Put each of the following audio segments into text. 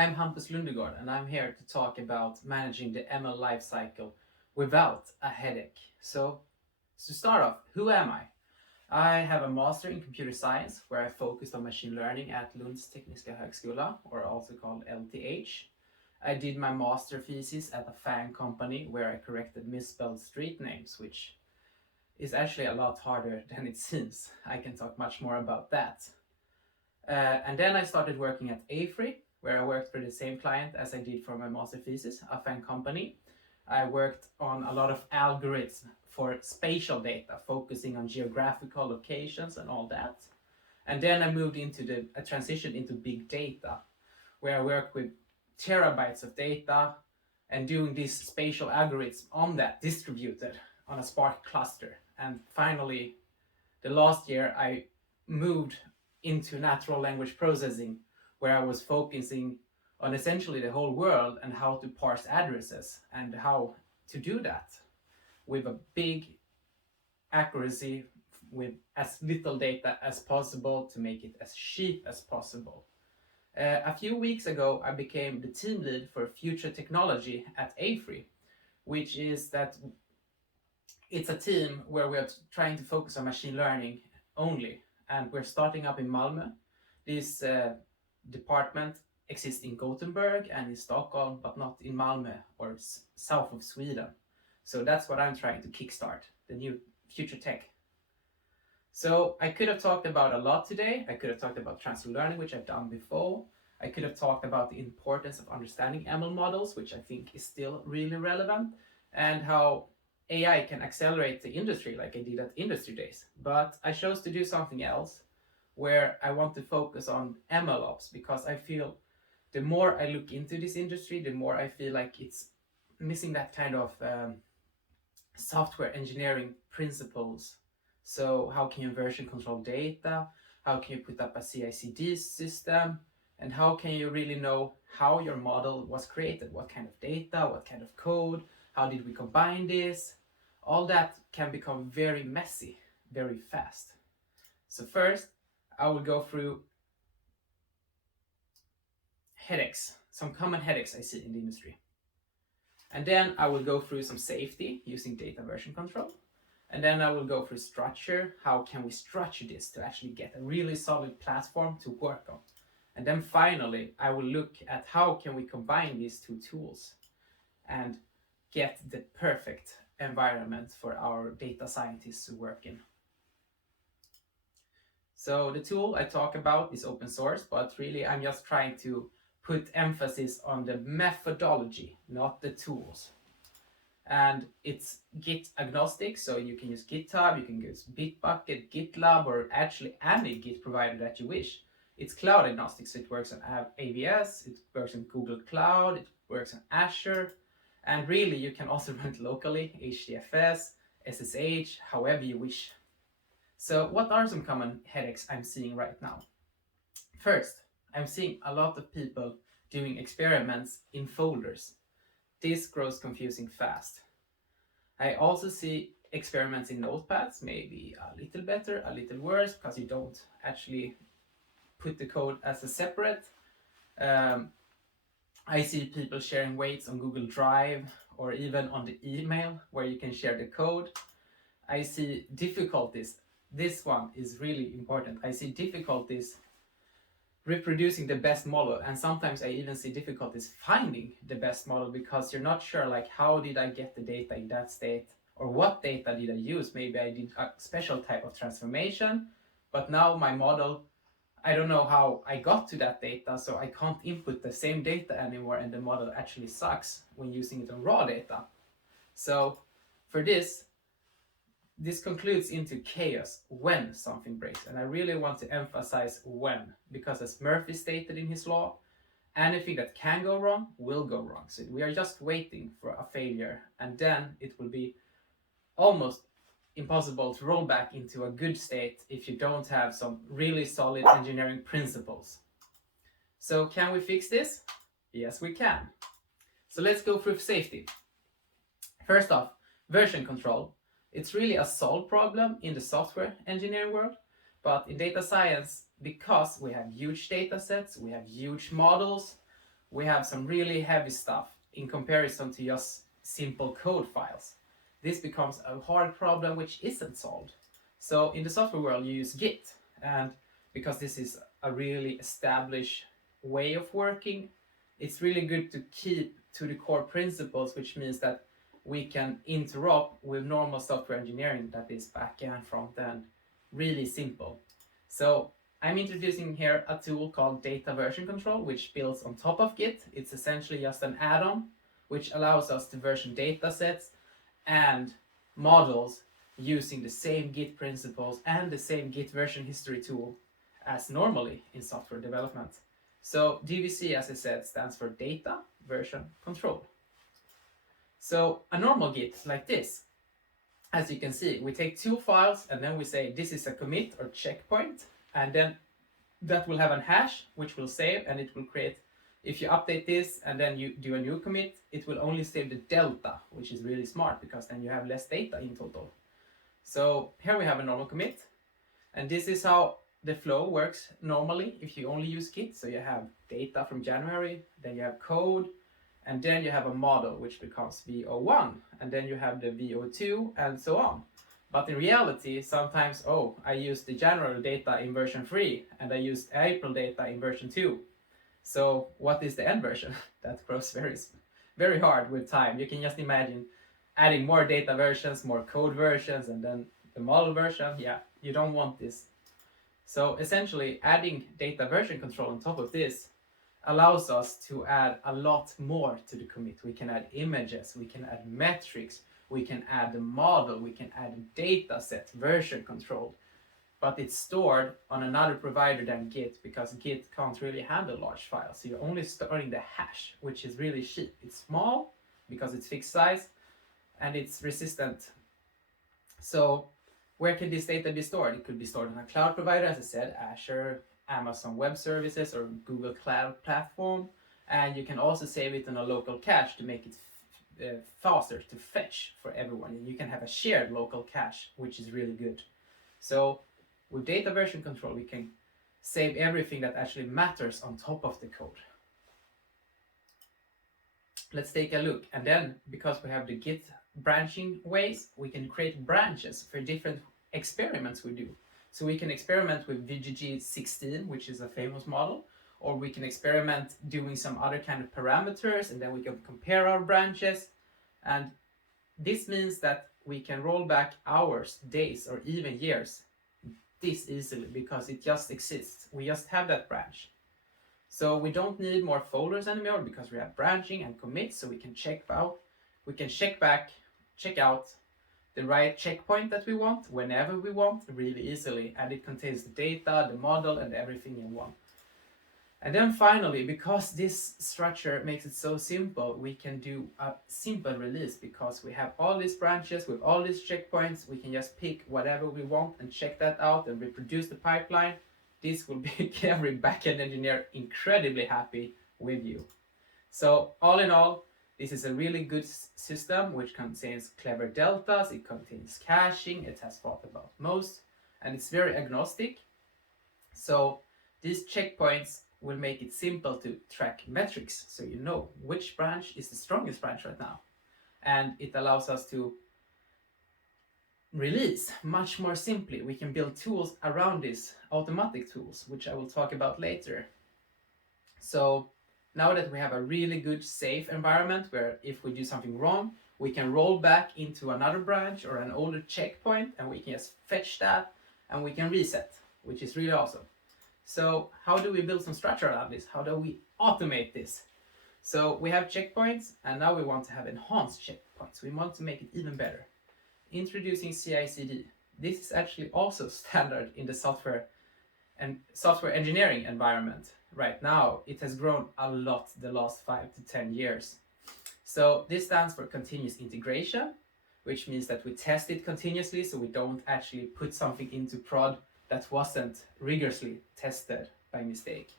I'm Hampus Londögård and I'm here to talk about managing the ML lifecycle without a headache. So to start off, who am I? I have a master in computer science where I focused on machine learning at Lunds Tekniska Högskola, or also called LTH. I did my master thesis at a FAANG company where I corrected misspelled street names, which is actually a lot harder than it seems. I can talk much more about that. And then I started working at AFRY, where I worked for the same client as I did for my master thesis, a FAANG company. I worked on a lot of algorithms for spatial data, focusing on geographical locations and all that. And then I moved into a transition into big data, where I work with terabytes of data and doing these spatial algorithms on that distributed on a Spark cluster. And finally, the last year I moved into natural language processing, where I was focusing on essentially the whole world and how to parse addresses and how to do that with a big accuracy, with as little data as possible to make it as cheap as possible. A few weeks ago, I became the team lead for future technology at AFRY, which is that it's a team where we're trying to focus on machine learning only, and we're starting up in Malmö. This department exists in Gothenburg and in Stockholm, but not in Malmö or south of Sweden. So that's what I'm trying to kickstart, the new future tech. So I could have talked about a lot today. I could have talked about transfer learning, which I've done before. I could have talked about the importance of understanding ML models, which I think is still really relevant, and how AI can accelerate the industry like I did at Industry Days. But I chose to do something else, where I want to focus on ML ops, because I feel the more I look into this industry, the more I feel like it's missing that kind of software engineering principles. So how can you version control data? How can you put up a CI/CD system? And how can you really know how your model was created? What kind of data, what kind of code? How did we combine this? All that can become very messy, very fast. So first, I will go through headaches, some common headaches I see in the industry. And then I will go through some safety using data version control. And then I will go through structure. How can we structure this to actually get a really solid platform to work on? And then finally, I will look at how can we combine these two tools and get the perfect environment for our data scientists to work in. So the tool I talk about is open source, but really I'm just trying to put emphasis on the methodology, not the tools. And it's Git agnostic, so you can use GitHub, you can use Bitbucket, GitLab, or actually any Git provider that you wish. It's cloud agnostic, so it works on AWS, it works on Google Cloud, it works on Azure, and really you can also run it locally, HDFS, SSH, however you wish. So what are some common headaches I'm seeing right now? First, I'm seeing a lot of people doing experiments in folders. This grows confusing fast. I also see experiments in notepads, maybe a little better, a little worse, because you don't actually put the code as a separate. I see people sharing weights on Google Drive or even on the email where you can share the code. I see difficulties. This one is really important. I see difficulties reproducing the best model, and sometimes I even see difficulties finding the best model because you're not sure, like, how did I get the data in that state, or what data did I use? Maybe I did a special type of transformation, but now my model, I don't know how I got to that data, so I can't input the same data anymore, and the model actually sucks when using it on raw data. So for this concludes into chaos when something breaks. And I really want to emphasize when, because as Murphy stated in his law, anything that can go wrong will go wrong. So we are just waiting for a failure, and then it will be almost impossible to roll back into a good state if you don't have some really solid engineering principles. So can we fix this? Yes, we can. So let's go through safety. First off, version control. It's really a solved problem in the software engineering world, but in data science, because we have huge data sets, we have huge models, we have some really heavy stuff in comparison to just simple code files. This becomes a hard problem which isn't solved. So in the software world you use Git, and because this is a really established way of working, it's really good to keep to the core principles, which means that we can interop with normal software engineering, that is back-end, front-end, really simple. So I'm introducing here a tool called Data Version Control, which builds on top of Git. It's essentially just an add-on which allows us to version data sets and models using the same Git principles and the same Git version history tool as normally in software development. So DVC, as I said, stands for Data Version Control. So a normal Git like this, as you can see, we take two files and then we say this is a commit or checkpoint, and then that will have a hash which will save, and it will create, if you update this and then you do a new commit, it will only save the delta, which is really smart because then you have less data in total. So here we have a normal commit, and this is how the flow works normally if you only use Git. So you have data from January, then you have code, and then you have a model which becomes VO1, and then you have the VO2 and so on. But in reality, sometimes, oh, I used the January data in version 3 and I used April data in version 2. So what is the end version? That grows very hard with time. You can just imagine adding more data versions, more code versions, and then the model version. Yeah, you don't want this. So essentially adding data version control on top of this allows us to add a lot more to the commit. We can add images, we can add metrics, we can add the model, we can add data set version control, but it's stored on another provider than Git because Git can't really handle large files. So you're only storing the hash, which is really cheap. It's small because it's fixed size and it's resistant. So where can this data be stored? It could be stored on a cloud provider, as I said, Azure, Amazon Web Services, or Google Cloud Platform. And you can also save it on a local cache to make it faster to fetch for everyone. And you can have a shared local cache, which is really good. So with data version control, we can save everything that actually matters on top of the code. Let's take a look. And then, because we have the Git branching ways, we can create branches for different experiments we do. So we can experiment with VGG 16, which is a famous model, or we can experiment doing some other kind of parameters, and then we can compare our branches. And this means that we can roll back hours, days, or even years this easily because it just exists. We just have that branch. So we don't need more folders anymore because we have branching and commits, so we can check out, we can check out the right checkpoint that we want whenever we want really easily, and it contains the data, the model, and everything in one. And then finally, because this structure makes it so simple, we can do a simple release because we have all these branches with all these checkpoints. We can just pick whatever we want and check that out and reproduce the pipeline. This will make every backend engineer incredibly happy with you. So all in all, this is a really good system which contains clever deltas, it contains caching, it has thought about most, and it's very agnostic. So these checkpoints will make it simple to track metrics, so you know which branch is the strongest branch right now. And it allows us to release much more simply. We can build tools around this, automatic tools, which I will talk about later. So now that we have a really good safe environment where if we do something wrong, we can roll back into another branch or an older checkpoint, and we can just fetch that and we can reset, which is really awesome. So how do we build some structure around this? How do we automate this? So we have checkpoints, and now we want to have enhanced checkpoints. We want to make it even better. Introducing CI/CD. This is actually also standard in the software engineering environment. Right now, it has grown a lot the last 5 to 10 years. So this stands for continuous integration, which means that we test it continuously, so we don't actually put something into prod that wasn't rigorously tested by mistake.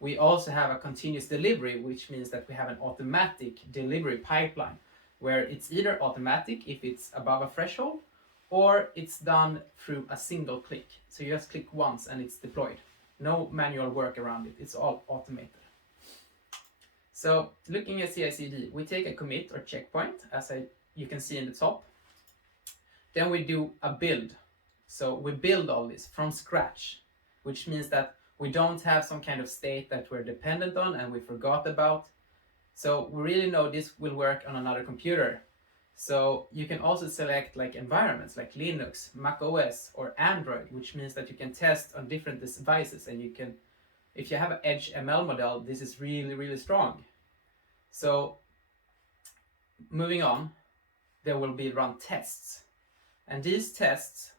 We also have a continuous delivery, which means that we have an automatic delivery pipeline, where it's either automatic if it's above a threshold, or it's done through a single click. So you just click once and it's deployed. No manual work around it, it's all automated. So looking at CI/CD, we take a commit or checkpoint, as you can see in the top. Then we do a build. So we build all this from scratch, which means that we don't have some kind of state that we're dependent on and we forgot about. So we really know this will work on another computer. So you can also select like environments like Linux, Mac OS, or Android, which means that you can test on different devices, and you can, if you have an Edge ML model, this is really, really strong. So moving on, there will be run tests. And these tests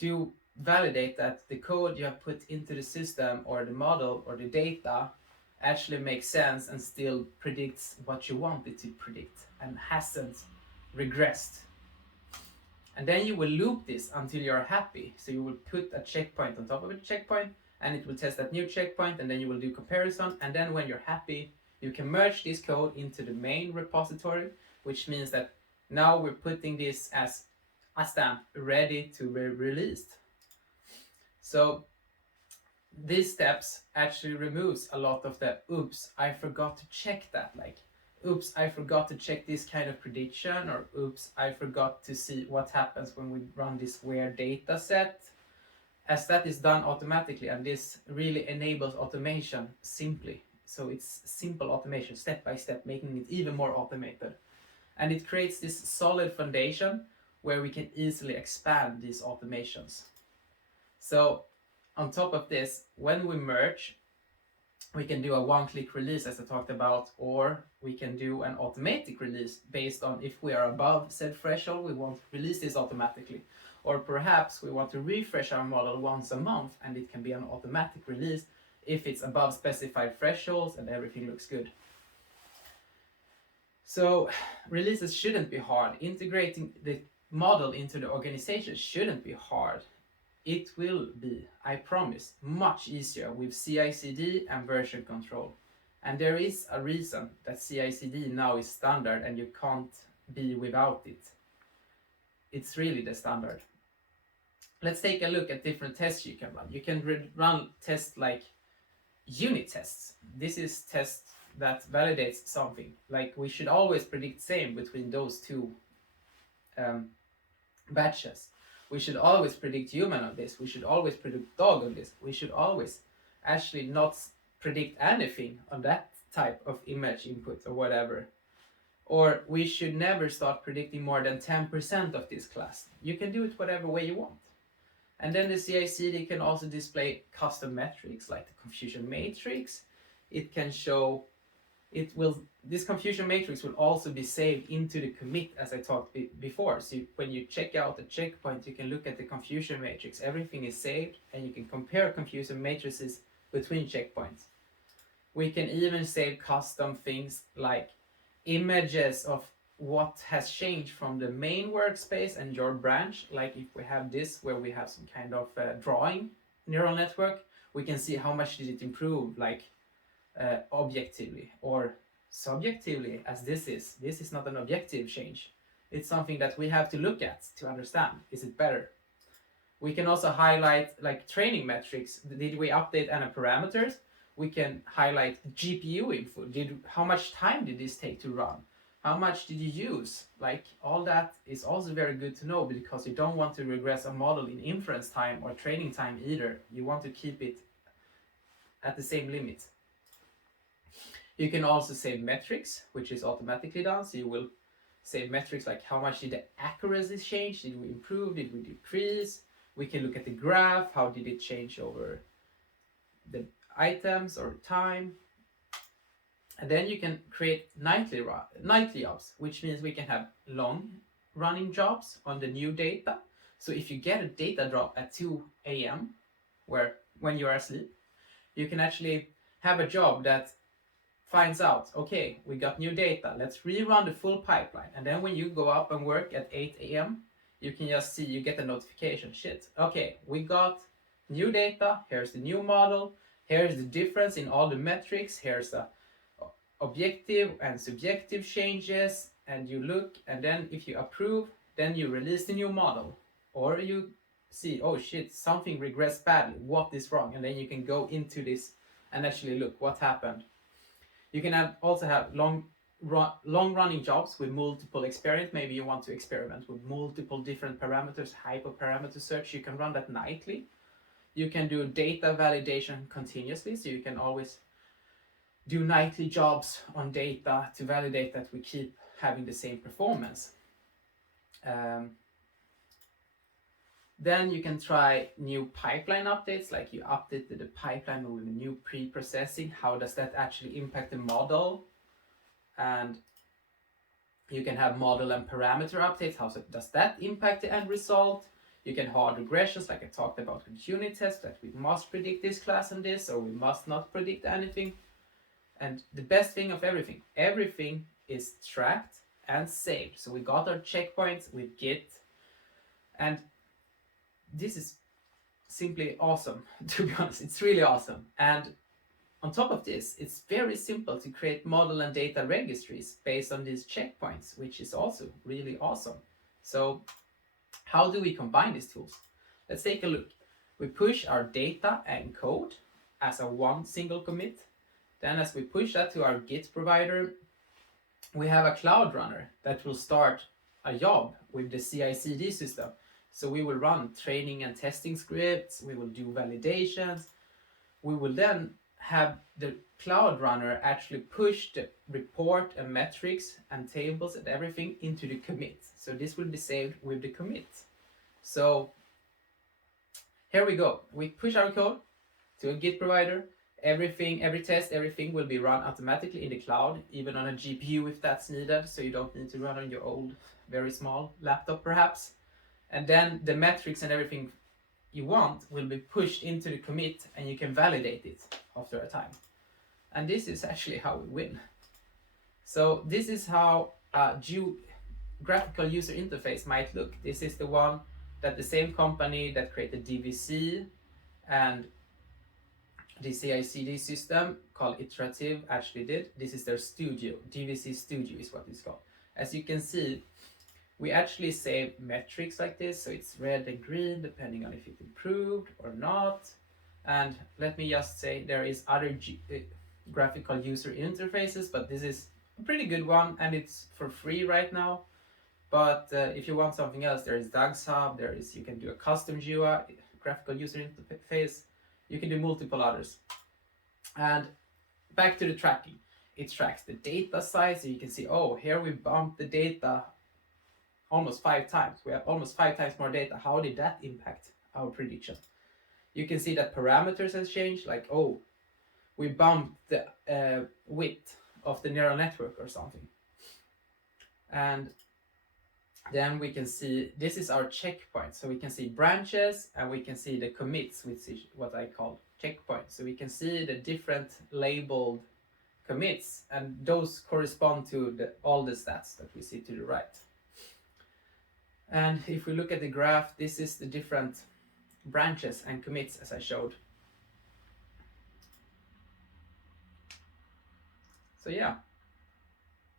do validate that the code you have put into the system or the model or the data actually makes sense and still predicts what you want it to predict and hasn't regressed. And then you will loop this until you're happy. So you will put a checkpoint on top of a checkpoint, and it will test that new checkpoint, and then you will do comparison. And then when you're happy, you can merge this code into the main repository, which means that now we're putting this as a stamp ready to be released. So these steps actually removes a lot of the oops, I forgot to check that, like oops, I forgot to check this kind of prediction, or oops, I forgot to see what happens when we run this weird data set, as that is done automatically, and this really enables automation simply. So it's simple automation, step by step, making it even more automated. And it creates this solid foundation where we can easily expand these automations. So on top of this, when we merge, we can do a one-click release as I talked about, or we can do an automatic release based on if we are above said threshold, we want to release this automatically. Or perhaps we want to refresh our model once a month, and it can be an automatic release if it's above specified thresholds and everything looks good. So releases shouldn't be hard. Integrating the model into the organization shouldn't be hard. It will be, I promise, much easier with CI/CD and version control. And there is a reason that CI/CD now is standard and you can't be without it. It's really the standard. Let's take a look at different tests you can run. You can run tests like unit tests. This is tests that validates something. Like we should always predict same between those two batches. We should always predict human on this. We should always predict dog on this. We should always actually not predict anything on that type of image input or whatever. Or we should never start predicting more than 10% of this class. You can do it whatever way you want. And then the CI/CD can also display custom metrics like the confusion matrix. It can show, this confusion matrix will also be saved into the commit as I talked before. So when you check out the checkpoint, you can look at the confusion matrix. Everything is saved and you can compare confusion matrices between checkpoints. We can even save custom things like images of what has changed from the main workspace and your branch. Like if we have this where we have some kind of drawing neural network, we can see how much did it improve, like objectively or subjectively, as this is not an objective change. It's something that we have to look at to understand, is it better? We can also highlight like training metrics. Did we update any parameters? We can highlight GPU info. How much time did this take to run? How much did you use? Like all that is also very good to know, because you don't want to regress a model in inference time or training time either. You want to keep it at the same limit. You can also save metrics, which is automatically done. So you will save metrics like how much did the accuracy change? Did we improve? Did we decrease? We can look at the graph. How did it change over the items or time? And then you can create nightly jobs, which means we can have long running jobs on the new data. So if you get a data drop at 2 a.m. when you are asleep, you can actually have a job that finds out, okay, we got new data, let's rerun the full pipeline. And then when you go up and work at 8 a.m., you can just see, you get a notification, shit, okay, we got new data, here's the new model, here's the difference in all the metrics, here's the objective and subjective changes, and you look, and then if you approve, then you release the new model. Or you see, oh shit, something regressed badly, what is wrong? And then you can go into this and actually look what happened. You can also have long-running jobs with multiple experiments. Maybe you want to experiment with multiple different parameters, hyperparameter search. You can run that nightly. You can do data validation continuously, so you can always do nightly jobs on data to validate that we keep having the same performance. Then you can try new pipeline updates, like you updated the pipeline with a new pre-processing. How does that actually impact the model? And you can have model and parameter updates. How does that impact the end result? You can hard regressions, like I talked about with unit tests, that we must predict this class and this, or we must not predict anything. And the best thing of everything is tracked and saved. So we got our checkpoints with Git, and this is simply awesome. To be honest, it's really awesome. And on top of this, it's very simple to create model and data registries based on these checkpoints, which is also really awesome. So how do we combine these tools? Let's take a look. We push our data and code as a one single commit. Then as we push that to our Git provider, we have a cloud runner that will start a job with the CI/CD system. So we will run training and testing scripts, we will do validations, we will then have the cloud runner actually push the report and metrics and tables and everything into the commit. So this will be saved with the commit. So here we go. We push our code to a Git provider. Everything, every test, everything will be run automatically in the cloud, even on a GPU if that's needed. So you don't need to run on your old, very small laptop perhaps. And then the metrics and everything you want will be pushed into the commit, and you can validate it after a time. And this is actually how we win. So this is how a graphical user interface might look. This is the one that the same company that created DVC and the CI/CD system called Iterative actually did. This is their studio. DVC Studio is what it's called. As you can see, we actually save metrics like this, so it's red and green depending on if it improved or not. And let me just say, there is other graphical user interfaces, but this is a pretty good one, and it's for free right now. But if you want something else, there is Doug's Hub, you can do a custom GUI, graphical user interface, you can do multiple others. And back to the tracking. It tracks the data size, so you can see, oh, here we bumped the data almost 5 times. We have almost 5 times more data. How did that impact our prediction? You can see that parameters has changed, like, oh, we bumped the width of the neural network or something. And then we can see, this is our checkpoint. So we can see branches, and we can see the commits, which is what I call checkpoints. So we can see the different labeled commits, and those correspond to all the stats that we see to the right. And if we look at the graph, this is the different branches and commits as I showed. So yeah,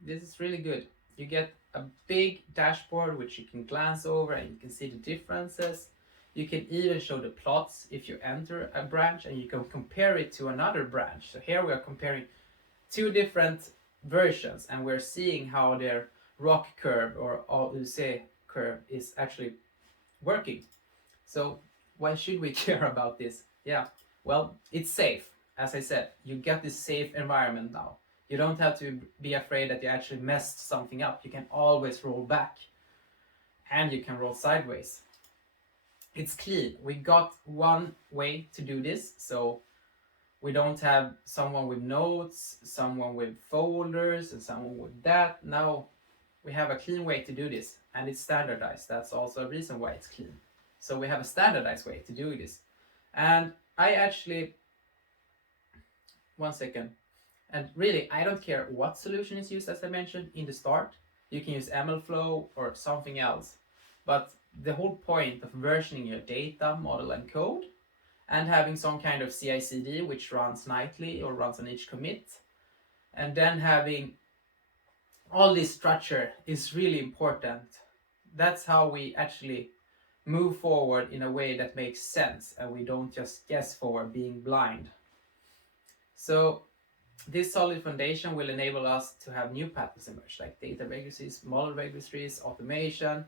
this is really good. You get a big dashboard which you can glance over, and you can see the differences. You can even show the plots if you enter a branch, and you can compare it to another branch. So here we are comparing 2 different versions, and we're seeing how their rock curve or AUC curve is actually working. So why should we care about this? Yeah, well, it's safe. As I said, you get this safe environment now. You don't have to be afraid that you actually messed something up. You can always roll back, and you can roll sideways. It's clean. We got one way to do this, so we don't have someone with notes, someone with folders, and someone with that. Now we have a clean way to do this, and it's standardized. That's also a reason why it's clean. So we have a standardized way to do this. And I actually, one second, and really I don't care what solution is used, as I mentioned in the start. You can use MLflow or something else, but the whole point of versioning your data, model, and code, and having some kind of CI/CD which runs nightly or runs on each commit, and then having all this structure is really important. That's how we actually move forward in a way that makes sense, and we don't just guess forward being blind. So This solid foundation will enable us to have new patterns emerge, like data registries, model registries, automation.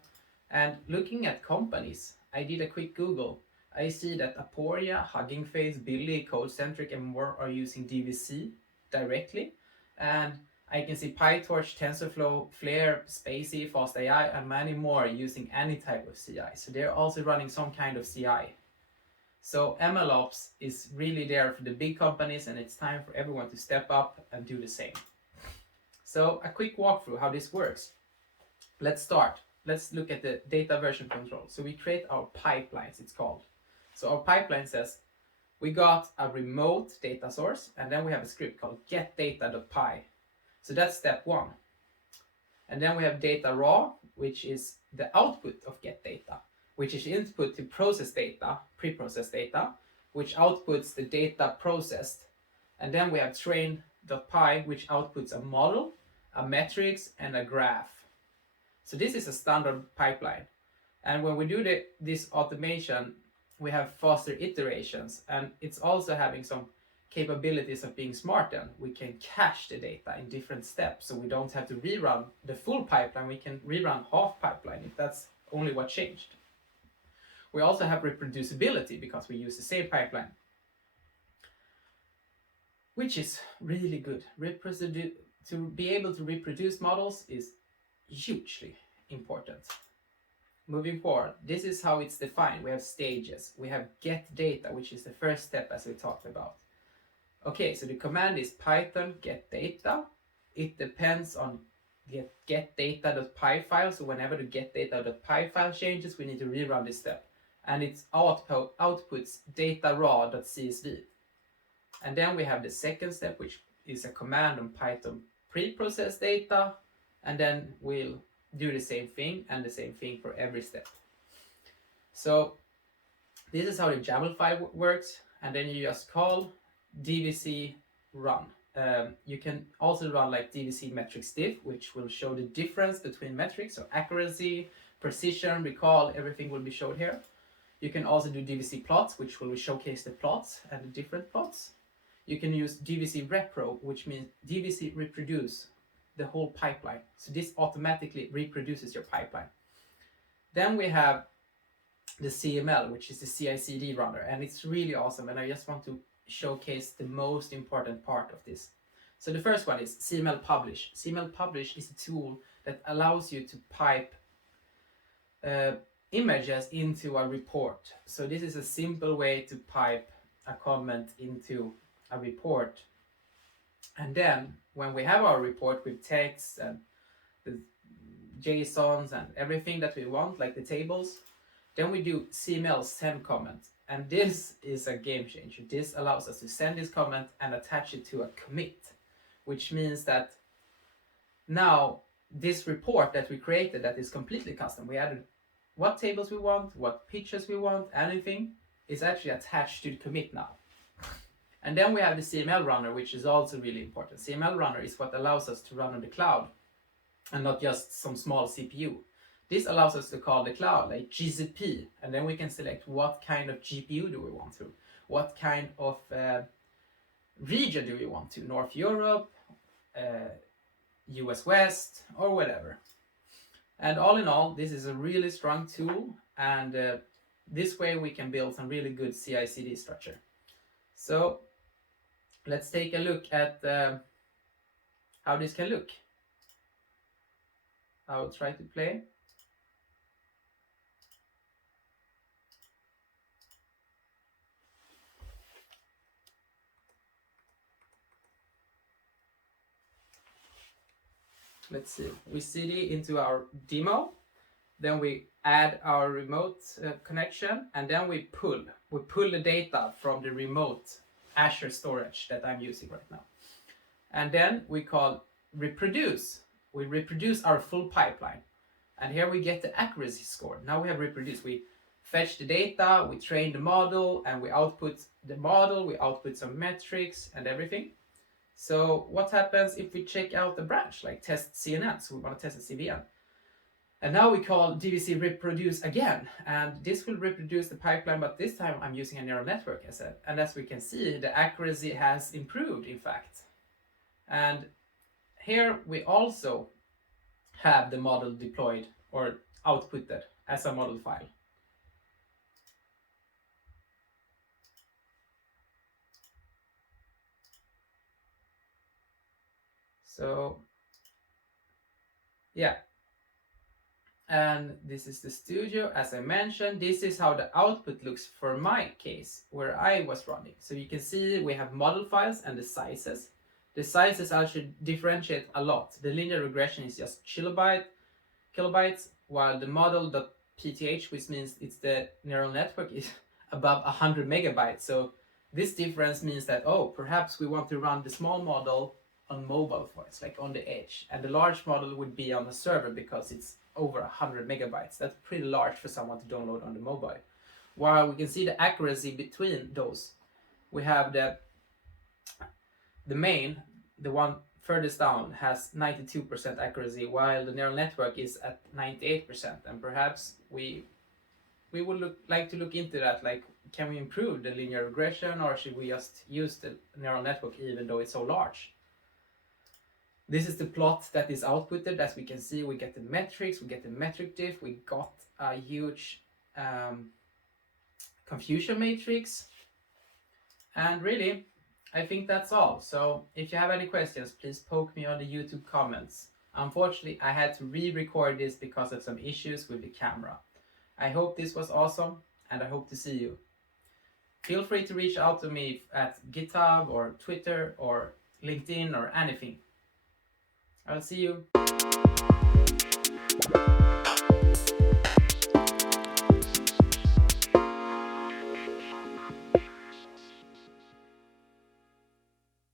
And looking at companies, I did a quick Google. I see that Aporia, Hugging Face, Billy, CodeCentric, and more are using DVC directly. And I can see PyTorch, TensorFlow, Flare, Spacey, FastAI, and many more using any type of CI. So they're also running some kind of CI. So MLOps is really there for the big companies, and it's time for everyone to step up and do the same. So a quick walkthrough how this works. Let's start. Let's look at the data version control. So we create our pipelines, it's called. So our pipeline says we got a remote data source, and then we have a script called getData.py. So that's step one. And then we have data raw, which is the output of getData, which is input to process data, pre-processed data, which outputs the data processed. And then we have train.py, which outputs a model, a metrics, and a graph. So this is a standard pipeline. And when we do this automation, we have faster iterations, and it's also having some capabilities of being smart. Then we can cache the data in different steps, so we don't have to rerun the full pipeline. We can rerun half pipeline if that's only what changed. We also have reproducibility because we use the same pipeline, which is really good. To be able to reproduce models is hugely important. Moving forward, this is how it's defined. We have stages. We have getData, which is the first step as we talked about. Okay, so the command is Python getData. It depends on the getData.py file. So whenever the getData.py file changes, we need to rerun this step. And it outputs data raw.csv. And then we have the second step, which is a command on Python pre-process data. And then we'll do the same thing and the same thing for every step. So this is how the YAML file works. And then you just call DVC run. You can also run like DVC metrics diff, which will show the difference between metrics, so accuracy, precision, recall, everything will be showed here. You can also do DVC plots, which will showcase the plots and the different plots. You can use DVC repro, which means DVC reproduce the whole pipeline. So this automatically reproduces your pipeline. Then we have the CML, which is the CI/CD runner, and it's really awesome. And I just want to showcase the most important part of this. So the first one is Cml Publish. Cml Publish is a tool that allows you to pipe images into a report. So this is a simple way to pipe a comment into a report. And then when we have our report with text and the JSONs and everything that we want, like the tables, then we do Cml send comment. And this is a game changer. This allows us to send this comment and attach it to a commit, which means that now this report that we created that is completely custom, we added what tables we want, what pictures we want, anything is actually attached to the commit now. And then we have the Cml Runner, which is also really important. Cml Runner is what allows us to run on the cloud and not just some small CPU. This allows us to call the cloud like GCP, and then we can select what kind of GPU do we want to, what kind of region do we want to, North Europe, US West, or whatever. And all in all, this is a really strong tool, and this way we can build some really good CI/CD structure. So let's take a look at how this can look. I will try to play. Let's see, we CD into our demo, then we add our remote connection, and then we pull the data from the remote Azure storage that I'm using right now. And then we call reproduce. We reproduce our full pipeline. And here we get the accuracy score. Now we have reproduced. We fetch the data, we train the model, and we output the model, we output some metrics and everything. So what happens if we check out the branch, like test CNN, so we want to test the CVN. And now we call DVC reproduce again, and this will reproduce the pipeline, but this time I'm using a neural network, as I said. And as we can see, the accuracy has improved, in fact. And here we also have the model deployed or outputted as a model file. So yeah, and this is the studio. As I mentioned, this is how the output looks for my case where I was running. So you can see we have model files and the sizes. The sizes actually differentiate a lot. The linear regression is just kilobytes, while the model.pth, which means it's the neural network, is above 100 megabytes. So this difference means that, oh, perhaps we want to run the small model on mobile phones, like on the edge, and the large model would be on the server because it's over 100 megabytes. That's pretty large for someone to download on the mobile. While we can see the accuracy between those, we have the main, the one furthest down, has 92% accuracy, while the neural network is at 98%. And perhaps we would like to look into that, like, can we improve the linear regression, or should we just use the neural network even though it's so large? This is the plot that is outputted. As we can see, we get the metrics, we get the metric diff, we got a huge confusion matrix. And really, I think that's all. So if you have any questions, please poke me on the YouTube comments. Unfortunately, I had to re-record this because of some issues with the camera. I hope this was awesome, and I hope to see you. Feel free to reach out to me at GitHub or Twitter or LinkedIn or anything. I'll see you.